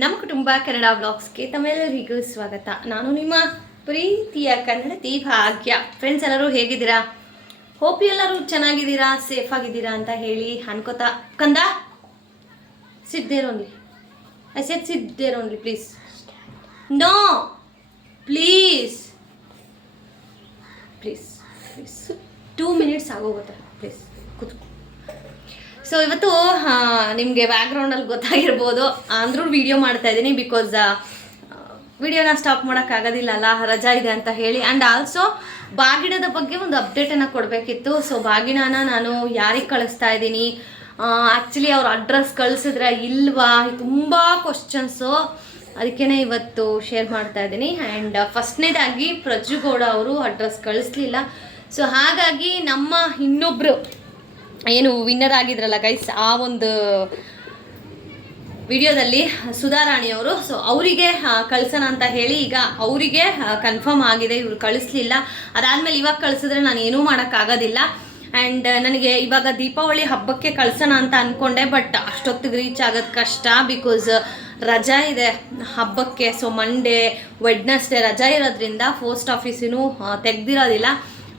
ನಮ್ಮ ಕುಟುಂಬ ಕನ್ನಡ ಬ್ಲಾಗ್ಸ್ಗೆ ತಮ್ಮೆಲ್ಲರಿಗೂ ಸ್ವಾಗತ. ನಾನು ನಿಮ್ಮ ಪ್ರೀತಿಯ ಕನ್ನಡತಿ ಭಾಗ್ಯ ಫ್ರೆಂಡ್ಸ್ ಎಲ್ಲರೂ ಹೇಗಿದ್ದೀರಾ? ಹೋಪ್ ಎಲ್ಲರೂ ಚೆನ್ನಾಗಿದ್ದೀರಾ? ಸೇಫ್ ಆಗಿದ್ದೀರಾ ಅಂತ ಹೇಳಿ ಅನ್ಕೋತಾ ಕಂದ? Sit there only I said sit there only please no please please please two minutes ಆಗೋಗುತ್ತೆ ಪ್ಲೀಸ್ ಕೂತ್ಕೊ. ಸೊ ಇವತ್ತು ನಿಮಗೆ ಬ್ಯಾಕ್ಗ್ರೌಂಡಲ್ಲಿ ಗೊತ್ತಾಗಿರ್ಬೋದು. ಅಂದ್ರೂ ವಿಡಿಯೋ ಮಾಡ್ತಾ ಇದ್ದೀನಿ ಬಿಕಾಸ್ ವಿಡಿಯೋನ ಸ್ಟಾಪ್ ಮಾಡೋಕ್ಕಾಗೋದಿಲ್ಲ ಅಲ್ಲ, ರಜಾ ಇದೆ ಅಂತ ಹೇಳಿ. ಆ್ಯಂಡ್ ಆಲ್ಸೋ ಬಾಗಿಣದ ಬಗ್ಗೆ ಒಂದು ಅಪ್ಡೇಟನ್ನು ಕೊಡಬೇಕಿತ್ತು. ಸೊ ಬಾಗಿಣನ ನಾನು ಯಾರಿಗೆ ಕಳಿಸ್ತಾ ಇದ್ದೀನಿ? ಆ್ಯಕ್ಚುಲಿ ಅವ್ರ ಅಡ್ರೆಸ್ ಕಳಿಸಿದ್ರೆ ಇಲ್ವಾ? ತುಂಬ ಕ್ವಶನ್ಸು ಅದಕ್ಕೇ ಇವತ್ತು ಶೇರ್ ಮಾಡ್ತಾ ಇದ್ದೀನಿ. ಆ್ಯಂಡ್ ಫಸ್ಟ್ನೇದಾಗಿ ಪ್ರಜುಗೌಡ ಅವರು ಅಡ್ರೆಸ್ ಕಳಿಸ್ಲಿಲ್ಲ. ಸೊ ಹಾಗಾಗಿ ನಮ್ಮ ಇನ್ನೊಬ್ಬರು ಏನು ವಿನ್ನರ್ ಆಗಿದ್ರಲ್ಲ ಗೈಸ್ ಆ ಒಂದು ವಿಡಿಯೋದಲ್ಲಿ ಸುಧಾರಾಣಿಯವರು ಸೊ ಅವರಿಗೆ ಕಳ್ಸೋಣ ಅಂತ ಹೇಳಿ ಈಗ ಅವರಿಗೆ ಕನ್ಫರ್ಮ್ ಆಗಿದೆ, ಇವ್ರು ಕಳಿಸ್ಲಿಲ್ಲ. ಅದಾದಮೇಲೆ ಇವಾಗ ಕಳಿಸಿದ್ರೆ ನಾನು ಏನೂ ಮಾಡೋಕ್ಕಾಗೋದಿಲ್ಲ. ಆ್ಯಂಡ್ ನನಗೆ ಇವಾಗ ದೀಪಾವಳಿ ಹಬ್ಬಕ್ಕೆ ಕಳಿಸೋಣ ಅಂತ ಅಂದ್ಕೊಂಡೆ ಬಟ್ ಅಷ್ಟೊತ್ತಿಗೆ ರೀಚ್ ಆಗೋದು ಕಷ್ಟ ಬಿಕಾಸ್ ರಜಾ ಇದೆ ಹಬ್ಬಕ್ಕೆ. ಸೊ ಮಂಡೇ ವೆಡ್ನೆಸ್ಡೇ ರಜಾ ಇರೋದ್ರಿಂದ ಪೋಸ್ಟ್ ಆಫೀಸಿನೂ ತೆಗ್ದಿರೋದಿಲ್ಲ.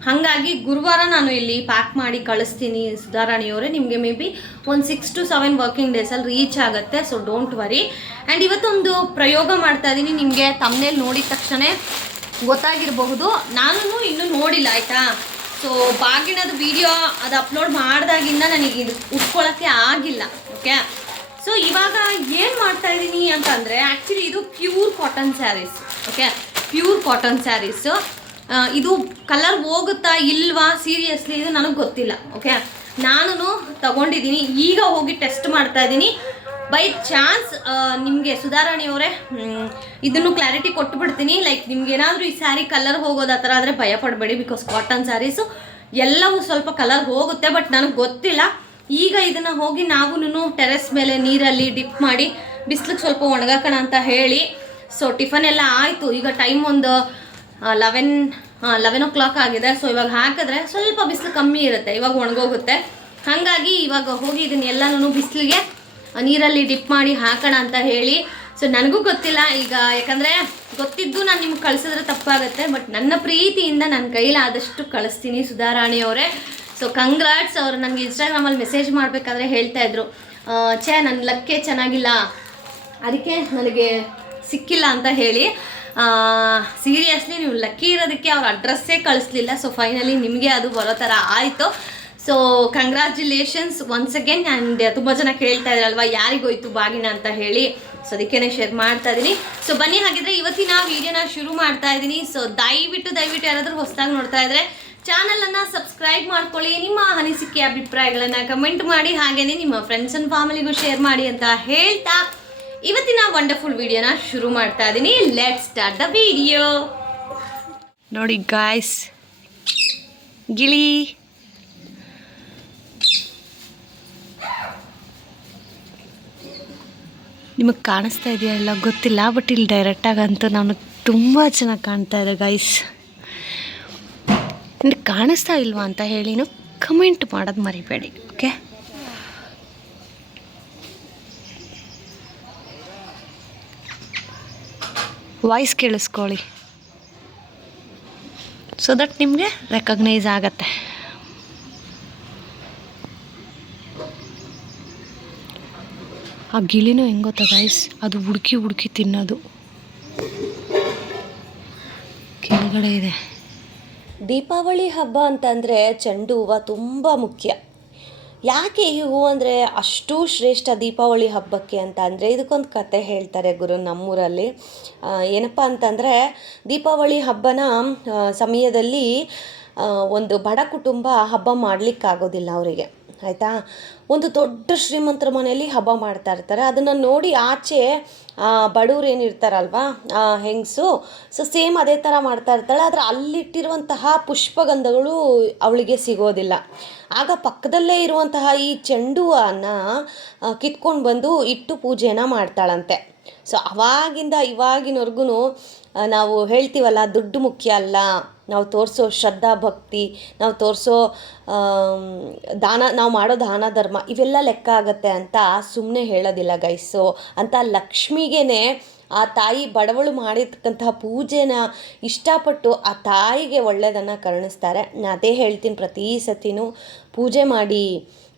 ಹಾಗಾಗಿ ಗುರುವಾರ ನಾನು ಇಲ್ಲಿ ಪ್ಯಾಕ್ ಮಾಡಿ ಕಳಿಸ್ತೀನಿ ಸುಧಾರಾಣಿಯವರೇ. ನಿಮಗೆ ಮೇ ಬಿ ಒಂದು ಸಿಕ್ಸ್ ಟು ಸೆವೆನ್ ವರ್ಕಿಂಗ್ ಡೇಸಲ್ಲಿ ರೀಚ್ ಆಗುತ್ತೆ ಸೊ ಡೋಂಟ್ ವರಿ ಆ್ಯಂಡ್ ಇವತ್ತೊಂದು ಪ್ರಯೋಗ ಮಾಡ್ತಾ ಇದ್ದೀನಿ ನಿಮಗೆ ತಮ್ಮನೇಲಿ ನೋಡಿದ ತಕ್ಷಣ ಗೊತ್ತಾಗಿರಬಹುದು. ನಾನು ಇನ್ನೂ ನೋಡಿಲ್ಲ, ಆಯಿತಾ? ಸೊ ಬಾಗಿಣದ ವಿಡಿಯೋ ಅದು ಅಪ್ಲೋಡ್ ಮಾಡಿದಾಗಿಂದ ನನಗೆ ಇದು ಉಟ್ಕೊಳ್ಳೋಕ್ಕೆ ಆಗಿಲ್ಲ ಓಕೆ ಸೊ ಇವಾಗ ಏನು ಮಾಡ್ತಾ ಇದ್ದೀನಿ ಅಂತಂದರೆ ಆ್ಯಕ್ಚುಲಿ ಇದು pure cotton sarees okay pure cotton sarees ಇದು ಕಲರ್ ಹೋಗುತ್ತಾ ಇಲ್ವಾ? ಸೀರಿಯಸ್ಲಿ ಇದು ನನಗೆ ಗೊತ್ತಿಲ್ಲ ಓಕೆ ನಾನು ತಗೊಂಡಿದ್ದೀನಿ. ಈಗ ಹೋಗಿ ಟೆಸ್ಟ್ ಮಾಡ್ತಾ ಇದ್ದೀನಿ. ಬೈ ಚಾನ್ಸ್ ನಿಮಗೆ ಸುಧಾರಾಣಿಯವರೇ ಇದನ್ನು ಕ್ಲಾರಿಟಿ ಕೊಟ್ಟು ಬಿಡ್ತೀನಿ ಲೈಕ್ ನಿಮ್ಗೇನಾದರೂ ಈ ಸ್ಯಾರಿ ಕಲರ್ ಹೋಗೋದು ಆ ಥರ ಆದರೆ ಭಯ ಪಡಬೇಡಿ ಬಿಕಾಸ್ ಕಾಟನ್ ಸ್ಯಾರೀಸು ಎಲ್ಲವೂ ಸ್ವಲ್ಪ ಕಲರ್ ಹೋಗುತ್ತೆ ಬಟ್ ನನಗೆ ಗೊತ್ತಿಲ್ಲ. ಈಗ ಇದನ್ನು ಹೋಗಿ ನಾವು ಟೆರೆಸ್ ಮೇಲೆ ನೀರಲ್ಲಿ ಡಿಪ್ ಮಾಡಿ, ಬಿಸಿಲಿಗೆ ಸ್ವಲ್ಪ ಒಣಗಾಕೋಣ ಅಂತ ಹೇಳಿ. ಸೊ ಟಿಫನ್ ಎಲ್ಲ ಆಯಿತು. ಈಗ ಟೈಮ್ ಒಂದು ಲೆವೆನ್ ಲೆವೆನ್ ಓ ಕ್ಲಾಕ್ ಆಗಿದೆ. ಸೊ ಇವಾಗ ಹಾಕಿದ್ರೆ ಸ್ವಲ್ಪ ಬಿಸಿಲು ಕಮ್ಮಿ ಇರುತ್ತೆ. ಇವಾಗ ಒಣಗೋಗುತ್ತೆ. ಹಾಗಾಗಿ ಇವಾಗ ಹೋಗಿ ಇದನ್ನೆಲ್ಲನೂ ಬಿಸಿಲಿಗೆ ನೀರಲ್ಲಿ ಡಿಪ್ ಮಾಡಿ ಹಾಕೋಣ ಅಂತ ಹೇಳಿ. ಸೊ ನನಗೂ ಗೊತ್ತಿಲ್ಲ. ಈಗ ಯಾಕಂದರೆ ಗೊತ್ತಿದ್ದು ನಾನು ನಿಮ್ಗೆ ಕಳಿಸಿದ್ರೆ ತಪ್ಪಾಗುತ್ತೆ. ಬಟ್ ನನ್ನ ಪ್ರೀತಿಯಿಂದ ನನ್ನ ಕೈಲಾದಷ್ಟು ಕಳಿಸ್ತೀನಿ ಸುಧಾರಾಣಿಯವರೇ ಸೊ ಕಂಗ್ರಾಟ್ಸ್ ಅವರು ನನಗೆ ಇನ್ಸ್ಟಾಗ್ರಾಮಲ್ಲಿ ಮೆಸೇಜ್ ಮಾಡಬೇಕಾದ್ರೆ ಹೇಳ್ತಾಯಿದ್ರು ಛೇ ನನ್ನ ಲಕ್ಕೆ ಚೆನ್ನಾಗಿಲ್ಲ. ಅದಕ್ಕೆ ನನಗೆ ಸಿಕ್ಕಿಲ್ಲ ಅಂತ ಹೇಳಿ. ಸೀರಿಯಸ್ಲಿ ನೀವು ಲಕ್ಕಿ ಇರೋದಕ್ಕೆ ಅವ್ರ ಅಡ್ರೆಸ್ಸೇ ಕಳಿಸ್ಲಿಲ್ಲ. ಸೊ ಫೈನಲಿ ನಿಮಗೆ ಅದು ಬರೋ ಥರ ಆಯಿತು. So congratulations once again and ತುಂಬ ಜನ ಕೇಳ್ತಾ ಇದ್ರಲ್ವ ಯಾರಿಗೋಯ್ತು ಬಾಗಿನ ಅಂತ ಹೇಳಿ. ಸೊ ಅದಕ್ಕೇನೆ ಶೇರ್ ಮಾಡ್ತಾ ಇದ್ದೀನಿ ಸೊ ಬನ್ನಿ ಹಾಗಿದ್ರೆ ಇವತ್ತಿನ ವಿಡಿಯೋನ ಶುರು ಮಾಡ್ತಾ ಇದ್ದೀನಿ ಸೊ ದಯವಿಟ್ಟು ದಯವಿಟ್ಟು ಯಾರಾದರೂ ಹೊಸದಾಗಿ ನೋಡ್ತಾ ಇದ್ರೆ ಚಾನಲನ್ನು ಸಬ್ಸ್ಕ್ರೈಬ್ ಮಾಡ್ಕೊಳ್ಳಿ. ನಿಮ್ಮ ಅನಿಸಿಕೆ, ಅಭಿಪ್ರಾಯಗಳನ್ನು ಕಮೆಂಟ್ ಮಾಡಿ. ಹಾಗೆಯೇ ನಿಮ್ಮ ಫ್ರೆಂಡ್ಸ್ ಆ್ಯಂಡ್ ಫ್ಯಾಮಿಲಿಗೂ ಶೇರ್ ಮಾಡಿ ಅಂತ ಹೇಳ್ತಾ ಇವತ್ತಿನ ವಂಡರ್ಫುಲ್ ವಿಡಿಯೋನ ಶುರು ಮಾಡ್ತಾ ಇದ್ದೀನಿ ಲೆಟ್ ಸ್ಟಾರ್ಟ್ ದ ವಿಡಿಯೋ ನೋಡಿ ಗಾಯ್ಸ್ ಗಿಳಿ. ನಿಮಗೆ ಕಾಣಿಸ್ತಾ ಇದೆಯಾ ಇಲ್ಲ? ಗೊತ್ತಿಲ್ಲ ಬಟ್ ಇಲ್ಲಿ ಡೈರೆಕ್ಟಾಗಂತೂ ನಾನು ತುಂಬ ಚೆನ್ನಾಗಿ ಕಾಣ್ತಾ ಇದೆ ನಿಮಗೆ ಕಾಣಿಸ್ತಾ ಇಲ್ವಾ ಅಂತ ಹೇಳಿನು ಕಮೆಂಟ್ ಮಾಡೋದು ಮರಿಬೇಡಿ ಓಕೆ ವಾಯ್ಸ್ ಕೇಳಿಸ್ಕೊಳ್ಳಿ. ಸೊ ದಟ್ ನಿಮಗೆ ರೆಕಗ್ನೈಸ್ ಆಗತ್ತೆ. ಆ ಗಿಳಿನೂ ಹೆಂಗೆ ಗೊತ್ತಾ ಗೈಸ್ ಅದು ಹುಡುಕಿ ಹುಡುಕಿ ತಿನ್ನೋದು. ಕೆಳಗಡೆ ಇದೆ. ದೀಪಾವಳಿ ಹಬ್ಬ ಅಂತಂದರೆ ಚೆಂಡು ಹೂವು ತುಂಬ ಮುಖ್ಯ. ಯಾಕೆ ಈ ಹೂ ಅಂದರೆ ಅಷ್ಟು ಶ್ರೇಷ್ಠ ದೀಪಾವಳಿ ಹಬ್ಬಕ್ಕೆ ಅಂತ ಅಂದರೆ ಇದಕ್ಕೊಂದು ಕತೆ ಹೇಳ್ತಾರೆ ಗುರು ನಮ್ಮೂರಲ್ಲಿ. ಏನಪ್ಪ ಅಂತಂದರೆ ದೀಪಾವಳಿ ಹಬ್ಬನ ಸಮಯದಲ್ಲಿ ಒಂದು ಬಡ ಕುಟುಂಬ ಹಬ್ಬ ಮಾಡಲಿಕ್ಕಾಗೋದಿಲ್ಲ ಅವರಿಗೆ. ಆಯಿತಾ? ಒಂದು ದೊಡ್ಡ ಶ್ರೀಮಂತರ ಮನೆಯಲ್ಲಿ ಹಬ್ಬ ಮಾಡ್ತಾ ಇರ್ತಾರೆ. ಅದನ್ನು ನೋಡಿ ಆಚೆ ಬಡವ್ರು ಏನಿರ್ತಾರಲ್ವಾ ಹೆಂಗಸು? ಸೊ ಸೇಮ್ ಅದೇ ಥರ ಮಾಡ್ತಾ ಇರ್ತಾಳೆ. ಆದರೆ ಅಲ್ಲಿಟ್ಟಿರುವಂತಹ ಪುಷ್ಪಗಂಧಗಳು ಅವಳಿಗೆ ಸಿಗೋದಿಲ್ಲ. ಆಗ ಪಕ್ಕದಲ್ಲೇ ಇರುವಂತಹ ಈ ಚೆಂಡು ಹೂವನ್ನ ಕಿತ್ಕೊಂಡು ಬಂದು ಇಟ್ಟು ಪೂಜೆನ ಮಾಡ್ತಾಳಂತೆ. ಸೊ ಅವಾಗಿಂದ ಇವಾಗಿನವರೆಗೂ ನಾವು ಹೇಳ್ತೀವಲ್ಲ, ದುಡ್ಡು ಮುಖ್ಯ ಅಲ್ಲ. ನಾವು ತೋರಿಸೋ ಶ್ರದ್ಧಾ ಭಕ್ತಿ, ನಾವು ತೋರಿಸೋ ದಾನ, ನಾವು ಮಾಡೋ ದಾನ ಧರ್ಮ, ಇವೆಲ್ಲ ಲೆಕ್ಕ ಆಗುತ್ತೆ ಅಂತ ಸುಮ್ಮನೆ ಹೇಳೋದಿಲ್ಲ ಗೈಸು ಅಂತ ಲಕ್ಷ್ಮಿಗೇ ಆ ತಾಯಿ ಬಡವಳು ಮಾಡಿರ್ತಕ್ಕಂತಹ ಪೂಜೆನ ಇಷ್ಟಪಟ್ಟು ಆ ತಾಯಿಗೆ ಒಳ್ಳೆಯದನ್ನು ಕರುಣಿಸ್ತಾರೆ. ನಾನು ಅದೇ ಹೇಳ್ತೀನಿ ಪ್ರತಿ ಸತಿನೂ, ಪೂಜೆ ಮಾಡಿ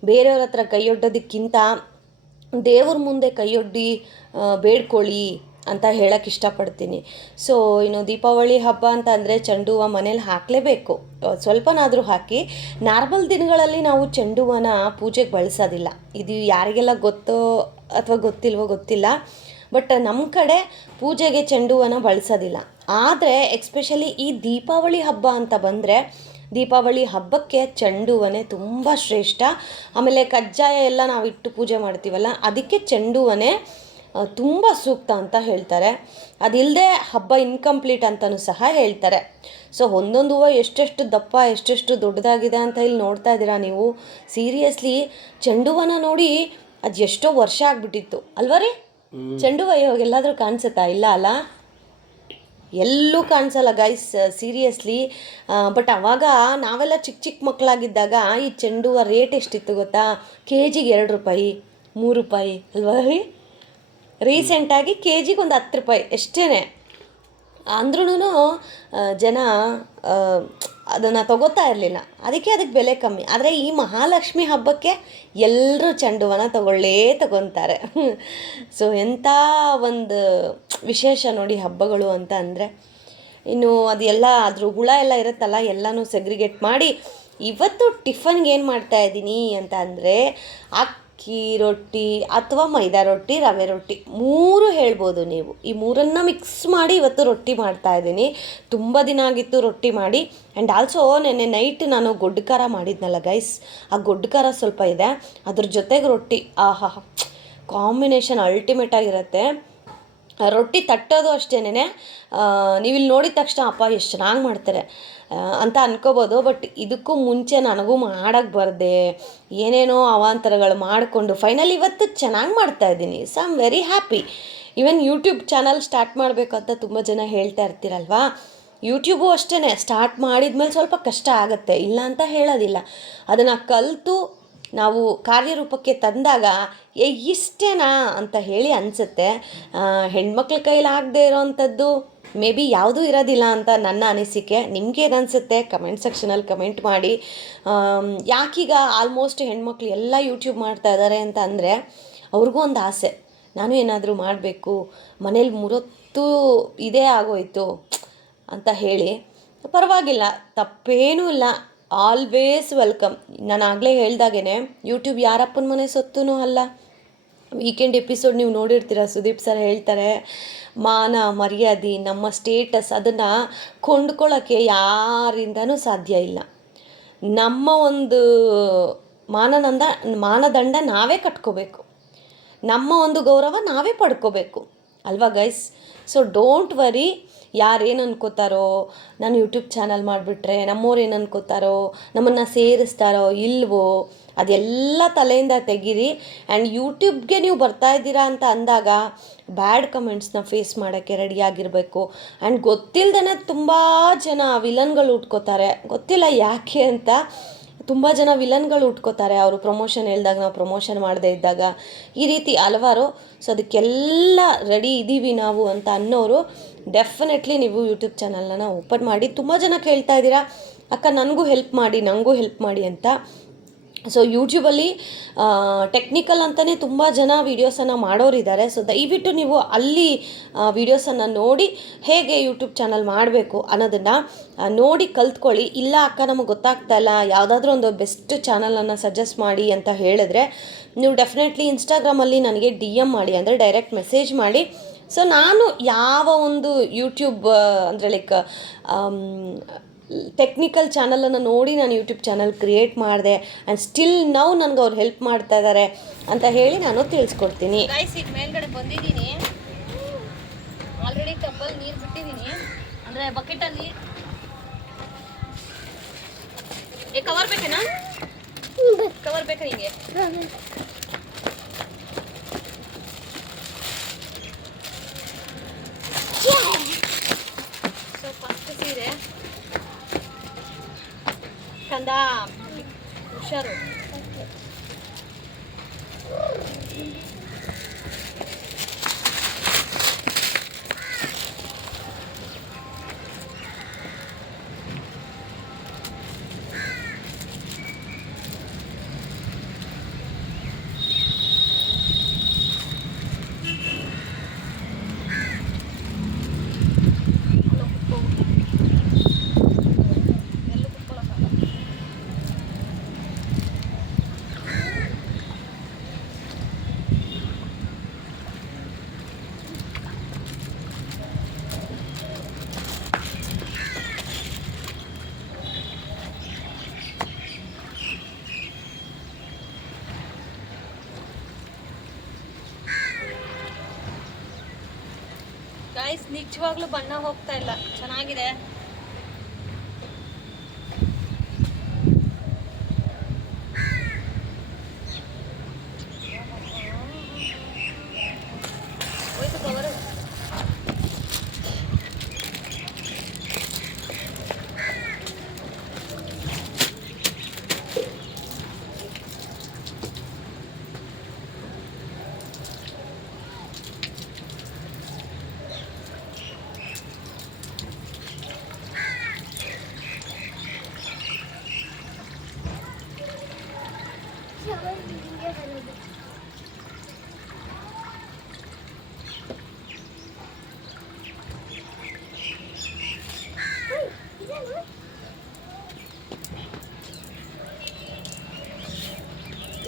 ಬೇರೆಯವ್ರ ಹತ್ರ ಕೈಯೊಡ್ಡೋದಕ್ಕಿಂತ ದೇವ್ರ ಮುಂದೆ ಕೈಯೊಡ್ಡಿ ಬೇಡ್ಕೊಳ್ಳಿ. ಅಂತ ಹೇಳಕ್ಕೆ ಇಷ್ಟಪಡ್ತೀನಿ. ಸೊ ಇನ್ನು ದೀಪಾವಳಿ ಹಬ್ಬ ಅಂತ ಅಂದರೆ ಚೆಂಡು ಹೂವು ಮನೇಲಿ ಹಾಕಲೇಬೇಕು. ಸ್ವಲ್ಪನಾದರೂ ಹಾಕಿ, ನಾರ್ಮಲ್ ದಿನಗಳಲ್ಲಿ ನಾವು ಚೆಂಡು ಹೂವನ ಪೂಜೆಗೆ ಬಳಸೋದಿಲ್ಲ. ಇದು ಯಾರಿಗೆಲ್ಲ ಗೊತ್ತೋ ಅಥವಾ ಗೊತ್ತಿಲ್ವೋ ಗೊತ್ತಿಲ್ಲ. ಬಟ್ ನಮ್ಮ ಕಡೆ ಪೂಜೆಗೆ ಚೆಂಡು ಹೂವನ ಬಳಸೋದಿಲ್ಲ. ಆದರೆ ಎಕ್ಸ್ಪೆಷಲಿ ಈ ದೀಪಾವಳಿ ಹಬ್ಬ ಅಂತ ಬಂದರೆ, ದೀಪಾವಳಿ ಹಬ್ಬಕ್ಕೆ ಚೆಂಡು ಹೂವನೇ ತುಂಬ ಶ್ರೇಷ್ಠ. ಆಮೇಲೆ ಕಜ್ಜಾಯ ಎಲ್ಲ ನಾವು ಇಟ್ಟು ಪೂಜೆ ಮಾಡ್ತೀವಲ್ಲ, ಅದಕ್ಕೆ ಚೆಂಡು ಹೂವನೇ ತುಂಬ ಸೂಕ್ತ ಅಂತ ಹೇಳ್ತಾರೆ. ಅದಿಲ್ಲದೆ ಹಬ್ಬ ಇನ್ಕಂಪ್ಲೀಟ್ ಅಂತಲೂ ಸಹ ಹೇಳ್ತಾರೆ. ಸೊ ಒಂದೊಂದು ಹೂವು ಎಷ್ಟೆಷ್ಟು ದಪ್ಪ ಎಷ್ಟೆಷ್ಟು ದೊಡ್ಡದಾಗಿದೆ ಅಂತ ಇಲ್ಲಿ ನೋಡ್ತಾ ಇದ್ದೀರಾ ನೀವು? ಸೀರಿಯಸ್ಲಿ ಚೆಂಡು ಹೂವನ ನೋಡಿ ಅದು ಎಷ್ಟೋ ವರ್ಷ ಆಗಿಬಿಟ್ಟಿತ್ತು. ಅಲ್ವಾ ರೀ? ಚೆಂಡು ಹೂವು ಇವಾಗ ಎಲ್ಲಾದರೂ ಕಾಣಿಸುತ್ತಾ? ಇಲ್ಲ ಅಲ್ಲ? ಎಲ್ಲೂ ಕಾಣಿಸಲ್ಲ ಗೈಸ್ ಸೀರಿಯಸ್ಲಿ ಬಟ್ ಅವಾಗ ನಾವೆಲ್ಲ ಚಿಕ್ಕ ಚಿಕ್ಕ ಮಕ್ಕಳಾಗಿದ್ದಾಗ ಈ ಚೆಂಡು ಹೂವು ರೇಟ್ ಎಷ್ಟಿತ್ತು ಗೊತ್ತಾ? ಕೆ ಜಿಗೆ ಎರಡು ರೂಪಾಯಿ ಮೂರು ರೂಪಾಯಿ ಅಲ್ವಾ ರೀ? ರೀಸೆಂಟಾಗಿ ಕೆ ಜಿಗೆ ಒಂದು ಹತ್ತು ರೂಪಾಯಿ ಎಷ್ಟೇ ಅಂದ್ರೂ ಜನ ಅದನ್ನು ತಗೋತಾ ಇರಲಿಲ್ಲ. ಅದಕ್ಕೆ ಅದಕ್ಕೆ ಬೆಲೆ ಕಮ್ಮಿ. ಆದರೆ ಈ ಮಹಾಲಕ್ಷ್ಮಿ ಹಬ್ಬಕ್ಕೆ ಎಲ್ಲರೂ ಚೆಂಡುವನ ತಗೊಳ್ಳೇ ತಗೊತಾರೆ. ಸೊ ಎಂಥ ಒಂದು ವಿಶೇಷ ನೋಡಿ ಹಬ್ಬಗಳು ಅಂತ ಅಂದರೆ, ಇನ್ನು ಅದೆಲ್ಲ ಅದ್ರ ಹುಳ ಎಲ್ಲ ಇರುತ್ತಲ್ಲ, ಎಲ್ಲನೂ ಸೆಗ್ರಿಗೇಟ್ ಮಾಡಿ, ಇವತ್ತು ಟಿಫನ್ಗೆ ಏನು ಮಾಡ್ತಾ ಇದ್ದೀನಿ ಅಂತ ಅಂದರೆ ಅಕ್ಕಿ ರೊಟ್ಟಿ ಅಥವಾ ಮೈದಾ ರೊಟ್ಟಿ, ರವೆ ರೊಟ್ಟಿ ಮೂರು ಹೇಳ್ಬೋದು ನೀವು. ಈ ಮೂರನ್ನು ಮಿಕ್ಸ್ ಮಾಡಿ ಇವತ್ತು ರೊಟ್ಟಿ ಮಾಡ್ತಾ ಇದ್ದೀನಿ. ತುಂಬ ದಿನ ಆಗಿತ್ತು ರೊಟ್ಟಿ ಮಾಡಿ. ಆ್ಯಂಡ್ ಆಲ್ಸೋ ನೆನ್ನೆ ನೈಟ್ ನಾನು ಗೊಡ್ಡು ಖಾರ ಮಾಡಿದ್ನಲ್ಲ ಗೈಸ್ ಆ ಗೊಡ್ಡು ಖಾರ ಸ್ವಲ್ಪ ಇದೆ. ಅದ್ರ ಜೊತೆಗೆ ರೊಟ್ಟಿ ಆಹಾ ಕಾಂಬಿನೇಷನ್ ಅಲ್ಟಿಮೇಟ್ ಆಗಿರುತ್ತೆ. ರೊಟ್ಟಿ ತಟ್ಟೋದು ಅಷ್ಟೇನೆ ನೀವಿಲ್ಲಿ ನೋಡಿದ ತಕ್ಷಣ ಅಪ್ಪ ಎಷ್ಟು ಚೆನ್ನಾಗಿ ಮಾಡ್ತಾರೆ. ಅಂತ ಅನ್ಕೋಬೋದು. ಬಟ್ ಇದಕ್ಕೂ ಮುಂಚೆ ನನಗೂ ಮಾಡೋಕ್ಕೆ ಬರದೆ. ಏನೇನೋ ಅವಾಂತರಗಳು ಮಾಡಿಕೊಂಡು ಫೈನಲ್ ಇವತ್ತು ಚೆನ್ನಾಗಿ ಮಾಡ್ತಾ ಇದ್ದೀನಿ. So am very happy even YouTube channel start ಮಾಡಬೇಕು ಅಂತ ತುಂಬ ಜನ ಹೇಳ್ತಾ ಇರ್ತೀರಲ್ವಾ? ಯೂಟ್ಯೂಬು ಅಷ್ಟೇ ಸ್ಟಾರ್ಟ್ ಮಾಡಿದ್ಮೇಲೆ ಸ್ವಲ್ಪ ಕಷ್ಟ ಆಗುತ್ತೆ. ಇಲ್ಲ ಅಂತ ಹೇಳೋದಿಲ್ಲ. ಅದನ್ನು ಕಲಿತು ನಾವು ಕಾರ್ಯರೂಪಕ್ಕೆ ತಂದಾಗ, ಏ, ಇಷ್ಟೇನಾ? ಅಂತ ಹೇಳಿ ಅನಿಸುತ್ತೆ. ಹೆಣ್ಮಕ್ಳ ಕೈಲಿ ಆಗದೆ ಇರೋವಂಥದ್ದು ಮೇ ಬಿ ಯಾವುದೂ ಇರೋದಿಲ್ಲ ಅಂತ ನನ್ನ ಅನಿಸಿಕೆ. ನಿಮ್ಗೇನು ಅನಿಸುತ್ತೆ? ಕಮೆಂಟ್ ಸೆಕ್ಷನಲ್ಲಿ ಕಮೆಂಟ್ ಮಾಡಿ. ಯಾಕೀಗ ಆಲ್ಮೋಸ್ಟ್ ಹೆಣ್ಮಕ್ಳು ಎಲ್ಲ ಯೂಟ್ಯೂಬ್ ಮಾಡ್ತಾ ಇದ್ದಾರೆ ಅಂತ ಅಂದರೆ ಅವ್ರಿಗೂ ಒಂದು ಆಸೆ. ನಾನು ಏನಾದರೂ ಮಾಡಬೇಕು, ಮನೇಲಿ ಮೂರೊತ್ತು ಇದೇ ಆಗೋಯ್ತು ಅಂತ ಹೇಳಿ. ಪರವಾಗಿಲ್ಲ, ತಪ್ಪೇನೂ ಇಲ್ಲ. ಆಲ್ವೇಸ್ ವೆಲ್ಕಮ್ ನಾನು ಆಗಲೇ ಹೇಳ್ದಾಗೇನೆ ಯೂಟ್ಯೂಬ್ ಯಾರಪ್ಪನ ಮನೆ ಸೊತ್ತೂ ಅಲ್ಲ. ವೀಕೆಂಡ್ ಎಪಿಸೋಡ್ ನೀವು ನೋಡಿರ್ತೀರ? ಸುದೀಪ್ ಸರ್ ಹೇಳ್ತಾರೆ, ಮಾನ, ಮರ್ಯಾದೆ, ನಮ್ಮ ಸ್ಟೇಟಸ್ ಅದನ್ನು ಕೊಂಡ್ಕೊಳ್ಳೋಕ್ಕೆ ಯಾರಿಂದನೂ ಸಾಧ್ಯ ಇಲ್ಲ. ನಮ್ಮ ಒಂದು ಮಾನದಂಡ ಮಾನದಂಡ ನಾವೇ ಕಟ್ಕೋಬೇಕು. ನಮ್ಮ ಒಂದು ಗೌರವ ನಾವೇ ಪಡ್ಕೋಬೇಕು. ಅಲ್ವಾ ಗೈಸ್ ಸೊ ಡೋಂಟ್ ವರಿ ಯಾರೇನು ಅನ್ಕೋತಾರೋ, ನಾನು ಯೂಟ್ಯೂಬ್ ಚಾನಲ್ ಮಾಡಿಬಿಟ್ರೆ ನಮ್ಮವ್ರು ಏನು ಅನ್ಕೋತಾರೋ, ನಮ್ಮನ್ನು ಸೇರಿಸ್ತಾರೋ, ಇಲ್ವೋ, ಅದೆಲ್ಲ ತಲೆಯಿಂದ ತೆಗೀರಿ. ಆ್ಯಂಡ್ ಯೂಟ್ಯೂಬ್ಗೆ ನೀವು ಬರ್ತಾ ಇದ್ದೀರಾ ಅಂತ ಅಂದಾಗ ಬ್ಯಾಡ್ ಕಮೆಂಟ್ಸ್ನ ಫೇಸ್ ಮಾಡೋಕ್ಕೆ ರೆಡಿಯಾಗಿರಬೇಕು ಆ್ಯಂಡ್ ಗೊತ್ತಿಲ್ಲದೇ ತುಂಬ ಜನ ವಿಲನ್ಗಳು ಉಟ್ಕೋತಾರೆ. ಗೊತ್ತಿಲ್ಲ ಯಾಕೆ ಅಂತ. ತುಂಬ ಜನ ವಿಲನ್ಗಳು ಉಟ್ಕೋತಾರೆ. ಅವರು ಪ್ರಮೋಷನ್ ಹೇಳಿದಾಗ ನಾವು ಪ್ರಮೋಷನ್ ಮಾಡದೇ ಇದ್ದಾಗ. ಈ ರೀತಿ ಹಲವಾರು ಸೊ ಅದಕ್ಕೆಲ್ಲ ರೆಡಿ ಇದ್ದೀವಿ ನಾವು ಅಂತ ಅನ್ನೋರು ಡೆಫಿನೆಟ್ಲಿ ನೀವು ಯೂಟ್ಯೂಬ್ ಚಾನಲ್ನ ಓಪನ್ ಮಾಡಿ ತುಂಬ ಜನ ಕೇಳ್ತಾ ಇದ್ದೀರಾ. ಅಕ್ಕ ನನಗೂ ಹೆಲ್ಪ್ ಮಾಡಿ ನನಗೂ ಹೆಲ್ಪ್ ಮಾಡಿ ಅಂತ ಸೊ ಯೂಟ್ಯೂಬಲ್ಲಿ ಟೆಕ್ನಿಕಲ್ ಅಂತಲೇ ತುಂಬ ಜನ ವೀಡಿಯೋಸನ್ನು ಮಾಡೋರಿದ್ದಾರೆ ಸೊ ದಯವಿಟ್ಟು ನೀವು ಅಲ್ಲಿ ವೀಡಿಯೋಸನ್ನು ನೋಡಿ ಹೇಗೆ ಯೂಟ್ಯೂಬ್ ಚಾನಲ್ ಮಾಡಬೇಕು ಅನ್ನೋದನ್ನು ನೋಡಿ ಕಲ್ತ್ಕೊಳ್ಳಿ. ಇಲ್ಲ ಅಕ್ಕ, ನಮಗೆ ಗೊತ್ತಾಗ್ತಾ ಇಲ್ಲ. ಯಾವುದಾದ್ರೂ ಒಂದು ಬೆಸ್ಟ್ ಚಾನಲನ್ನು ಸಜೆಸ್ಟ್ ಮಾಡಿ ಅಂತ ಹೇಳಿದ್ರೆ, ನೀವು ಡೆಫಿನೆಟ್ಲಿ ಇನ್ಸ್ಟಾಗ್ರಾಮಲ್ಲಿ ನನಗೆ ಡಿ ಎಂ ಮಾಡಿ, ಅಂದರೆ ಡೈರೆಕ್ಟ್ ಮೆಸೇಜ್ ಮಾಡಿ. ಸೊ ನಾನು ಯಾವ ಒಂದು ಯೂಟ್ಯೂಬ್ ಅಂದರೆ ಲೈಕ್ ಟೆಕ್ನಿಕಲ್ ಚಾನಲನ್ನು ನೋಡಿ ನಾನು ಯೂಟ್ಯೂಬ್ ಚಾನಲ್ ಕ್ರಿಯೇಟ್ ಮಾಡಿದೆ ಆ್ಯಂಡ್ ಸ್ಟಿಲ್ ನಾವು ನನಗೆ ಅವ್ರು ಹೆಲ್ಪ್ ಮಾಡ್ತಾ ಇದ್ದಾರೆ ಅಂತ ಹೇಳಿ ನಾನು ತಿಳಿಸ್ಕೊಡ್ತೀನಿ. ಮೇಲ್ಗಡೆ ಬಂದಿದ್ದೀನಿ. ಆಲ್ರೆಡಿ ಟಬ್ಬಲ್ಲಿ ನೀರು ಬಿಟ್ಟಿದ್ದೀನಿ. ಅಂದರೆ ಬಕೆಟಲ್ಲಿ ಏ ಕವರ್ ಬೇಕೇನಾ? ಕವರ್ ಬೇಕಾ ನಿಂಗೆ? 간다. 샤르. ನಿಜವಾಗ್ಲೂ ಬಣ್ಣ ಹೋಗ್ತಾ ಇಲ್ಲ. ಚೆನ್ನಾಗಿದೆ.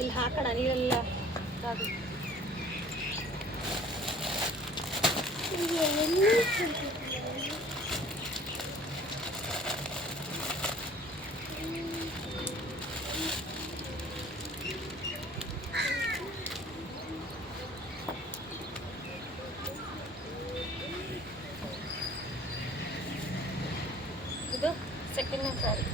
ಇಲ್ಲಿ ಹಾಕೋಣ ನೀರೆಲ್ಲ ಇದಾಗುತ್ತೆ. ಇದು ಸೆಕೆಂಡ್ ಸಾರಿ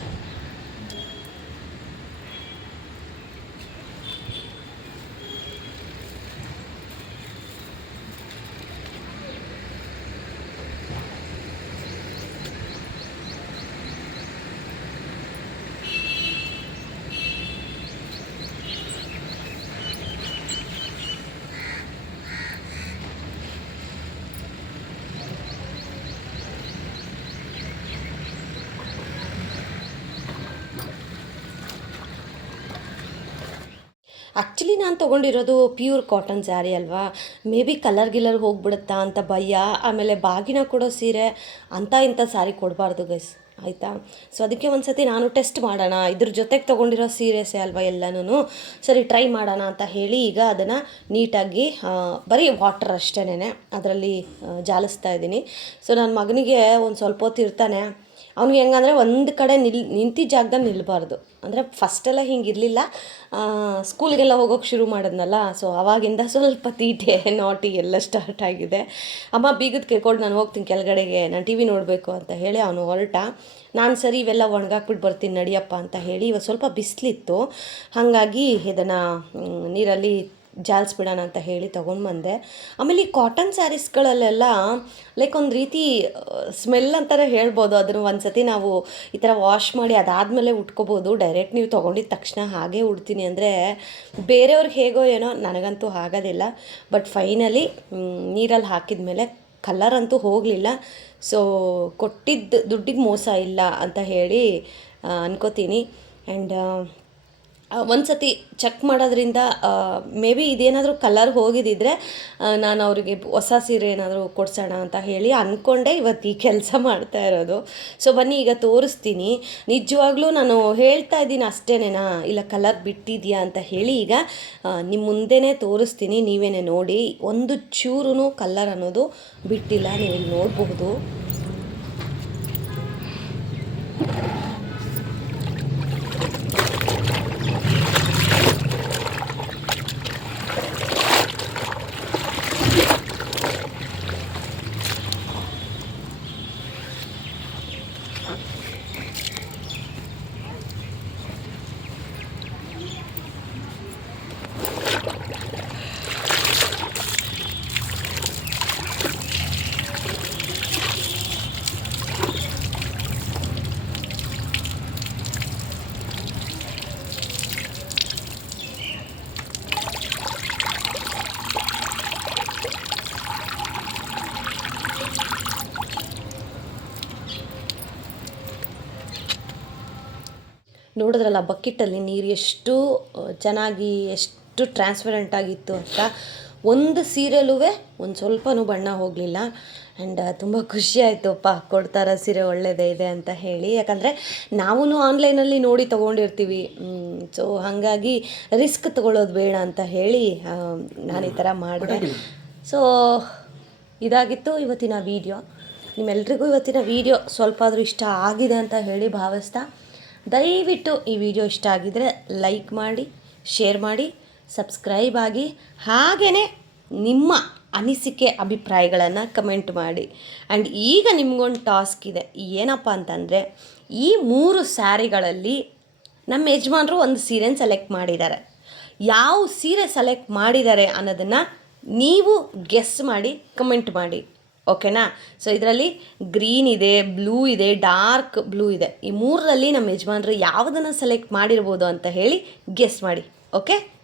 ಆ್ಯಕ್ಚುಲಿ ನಾನು ತೊಗೊಂಡಿರೋದು ಪ್ಯೂರ್ ಕಾಟನ್ ಸ್ಯಾರಿ ಅಲ್ವಾ? ಮೇ ಬಿ ಕಲರ್ ಗಿಲ್ಲರ್ ಹೋಗ್ಬಿಡುತ್ತಾ ಅಂತ ಭಯ, ಆಮೇಲೆ ಬಾಗಿನ ಕೊಡೋ ಸೀರೆ ಅಂಥ ಇಂಥ ಸ್ಯಾರಿ ಕೊಡಬಾರ್ದು ಗೈಸ್ ಆಯಿತಾ? ಸೊ ಅದಕ್ಕೆ ಒಂದು ಸತಿ ನಾನು ಟೆಸ್ಟ್ ಮಾಡೋಣ, ಇದ್ರ ಜೊತೆಗೆ ತೊಗೊಂಡಿರೋ ಸೀರೆಸೇ ಅಲ್ವಾ ಎಲ್ಲನೂ ಸರಿ ಟ್ರೈ ಮಾಡೋಣ ಅಂತ ಹೇಳಿ ಈಗ ಅದನ್ನು ನೀಟಾಗಿ ಬರೀ ವಾಟರ್ ಅಷ್ಟೇನೆ ಅದರಲ್ಲಿ ಜಾಲಿಸ್ತಾ ಇದ್ದೀನಿ. ಸೊ ನನ್ನ ಮಗನಿಗೆ ಒಂದು ಸ್ವಲ್ಪ ಹೊತ್ತು ಇರ್ತಾನೆ ಅವ್ನಿಗೆ ಹೆಂಗಂದ್ರೆ ಒಂದು ಕಡೆ ನಿಲ್ ನಿಂತಿದ್ದ ಜಾಗದಲ್ಲಿ ನಿಲ್ಲಬಾರ್ದು ಅಂದರೆ ಫಸ್ಟೆಲ್ಲ ಹಿಂಗಿರಲಿಲ್ಲ. ಸ್ಕೂಲ್ಗೆಲ್ಲ ಹೋಗೋಕೆ ಶುರು ಮಾಡಿದ್ನಲ್ಲ ಸೊ ಅವಾಗಿಂದ ಸ್ವಲ್ಪ ತೀಟೆ ನಾಟಿ ಎಲ್ಲ ಸ್ಟಾರ್ಟ್ ಆಗಿದೆ. ಅಮ್ಮ ಬೀಗದ ಕೇಳ್ಕೊಂಡು ನಾನು ಹೋಗ್ತೀನಿ ಕೆಳಗಡೆಗೆ, ನಾನು ಟಿ ವಿ ನೋಡಬೇಕು ಅಂತ ಹೇಳಿ ಅವನು ಹೊರಟ. ನಾನು ಸರಿ ಇವೆಲ್ಲ ಒಣಗಾಕ್ಬಿಟ್ಟು ಬರ್ತೀನಿ ನಡಿಯಪ್ಪ ಅಂತ ಹೇಳಿ ಇವಾಗ ಸ್ವಲ್ಪ ಬಿಸಿಲಿತ್ತು. ಹಾಗಾಗಿ ಇದನ್ನು ನೀರಲ್ಲಿ ಜಾಲಿಸ್ಬಿಡೋಣ ಅಂತ ಹೇಳಿ ತೊಗೊಂಡ್ಬಂದೆ ಆಮೇಲೆ ಈ ಕಾಟನ್ ಸ್ಯಾರೀಸ್ಗಳಲ್ಲೆಲ್ಲ ಲೈಕ್ ಒಂದು ರೀತಿ ಸ್ಮೆಲ್ ಅಂತಾರೆ ಹೇಳ್ಬೋದು. ಅದನ್ನು ಒಂದು ಸತಿ ನಾವು ಈ ಥರ ವಾಶ್ ಮಾಡಿ ಅದಾದಮೇಲೆ ಉಟ್ಕೋಬೋದು. ಡೈರೆಕ್ಟ್ ನೀವು ತೊಗೊಂಡಿದ್ದ ತಕ್ಷಣ ಹಾಗೆ ಉಡ್ತೀನಿ. ಅಂದರೆ ಬೇರೆಯವ್ರಿಗೆ ಹೇಗೋ ಏನೋ, ನನಗಂತೂ ಆಗೋದಿಲ್ಲ ಬಟ್ ಫೈನಲಿ ನೀರಲ್ಲಿ ಹಾಕಿದ ಮೇಲೆ ಕಲರ್ ಅಂತೂ ಹೋಗಲಿಲ್ಲ. ಸೊ ಕೊಟ್ಟಿದ್ದ ದುಡ್ಡಿಗೆ ಮೋಸ ಇಲ್ಲ ಅಂತ ಹೇಳಿ ಅನ್ಕೋತೀನಿ. ಆ್ಯಂಡ್ ಒಂದು ಸತಿ ಚೆಕ್ ಮಾಡೋದ್ರಿಂದ ಮೇ ಬಿ ಇದೇನಾದರೂ ಕಲರ್ ಹೋಗಿದ್ದಿದ್ರೆ ನಾನು ಅವರಿಗೆ ಹೊಸ ಸೀರೆ ಏನಾದರೂ ಕೊಡ್ಸೋಣ ಅಂತ ಹೇಳಿ ಅಂದ್ಕೊಂಡೆ ಇವತ್ತು ಈ ಕೆಲಸ ಮಾಡ್ತಾ ಇರೋದು. ಸೊ ಬನ್ನಿ, ಈಗ ತೋರಿಸ್ತೀನಿ. ನಿಜವಾಗ್ಲೂ ನಾನು ಹೇಳ್ತಾ ಇದ್ದೀನಿ ಅಷ್ಟೇನೇನಾ ಇಲ್ಲ ಕಲರ್ ಬಿಟ್ಟಿದ್ಯಾ ಅಂತ ಹೇಳಿ ಈಗ ನಿಮ್ಮ ಮುಂದೆನೇ ತೋರಿಸ್ತೀನಿ, ನೀವೇನೆ ನೋಡಿ. ಒಂದು ಚೂರು ಕಲರ್ ಅನ್ನೋದು ಬಿಟ್ಟಿಲ್ಲ ನೀವು ನೋಡಬಹುದು. ನೋಡಿದ್ರಲ್ಲ ಬಕೆಟಲ್ಲಿ ನೀರು ಎಷ್ಟು ಚೆನ್ನಾಗಿ ಎಷ್ಟು ಟ್ರಾನ್ಸ್ಪರೆಂಟ್ ಆಗಿತ್ತು ಅಂತ. ಒಂದು ಸೀರೆಲೂ ಒಂದು ಸ್ವಲ್ಪನೂ ಬಣ್ಣ ಹೋಗಲಿಲ್ಲ. ಆ್ಯಂಡ್ ತುಂಬ ಖುಷಿ ಆಯಿತುಪ್ಪ ಕೊಡ್ತಾರ ಸೀರೆ ಒಳ್ಳೆಯದೇ ಇದೆ ಅಂತ ಹೇಳಿ. ಯಾಕಂದರೆ ನಾವೂ ಆನ್ಲೈನಲ್ಲಿ ನೋಡಿ ತೊಗೊಂಡಿರ್ತೀವಿ. ಸೊ ಹಾಗಾಗಿ ರಿಸ್ಕ್ ತೊಗೊಳ್ಳೋದು ಬೇಡ ಅಂತ ಹೇಳಿ ನಾನು ಈ ಥರ ಮಾಡಿದೆ. ಸೊ ಇದಾಗಿತ್ತು ಇವತ್ತಿನ ವೀಡಿಯೋ ನಿಮ್ಮೆಲ್ರಿಗೂ ಇವತ್ತಿನ ವೀಡಿಯೋ ಸ್ವಲ್ಪ ಆದರೂ ಇಷ್ಟ ಆಗಿದೆ ಅಂತ ಹೇಳಿ ಭಾವಿಸ್ತಾ. ದಯವಿಟ್ಟು ಈ ವಿಡಿಯೋ ಇಷ್ಟ ಆಗಿದರೆ ಲೈಕ್ ಮಾಡಿ, ಶೇರ್ ಮಾಡಿ, ಸಬ್ಸ್ಕ್ರೈಬ್ ಆಗಿ ಹಾಗೆಯೇ ನಿಮ್ಮ ಅನಿಸಿಕೆ ಅಭಿಪ್ರಾಯಗಳನ್ನು ಕಮೆಂಟ್ ಮಾಡಿ. ಆ್ಯಂಡ್ ಈಗ ನಿಮಗೊಂದು ಟಾಸ್ಕ್ ಇದೆ. ಏನಪ್ಪ ಅಂತಂದರೆ, ಈ ಮೂರು ಸ್ಯಾರಿಗಳಲ್ಲಿ ನಮ್ಮ ಯಜಮಾನರು ಒಂದು ಸೀರೆನ ಸೆಲೆಕ್ಟ್ ಮಾಡಿದ್ದಾರೆ. ಯಾವ ಸೀರೆ ಸೆಲೆಕ್ಟ್ ಮಾಡಿದ್ದಾರೆ ಅನ್ನೋದನ್ನು ನೀವು ಗೆಸ್ ಮಾಡಿ, ಕಮೆಂಟ್ ಮಾಡಿ. ಓಕೆನಾ ಸೊ ಇದರಲ್ಲಿ ಗ್ರೀನ್ ಇದೆ ಬ್ಲೂ ಇದೆ ಡಾರ್ಕ್ ಬ್ಲೂ ಇದೆ. ಈ ಮೂರರಲ್ಲಿ ನಮ್ಮ ಯಜಮಾನರು ಯಾವುದನ್ನು ಸೆಲೆಕ್ಟ್ ಮಾಡಿರ್ಬೋದು ಅಂತ ಹೇಳಿ ಗೆಸ್ ಮಾಡಿ. ಓಕೆ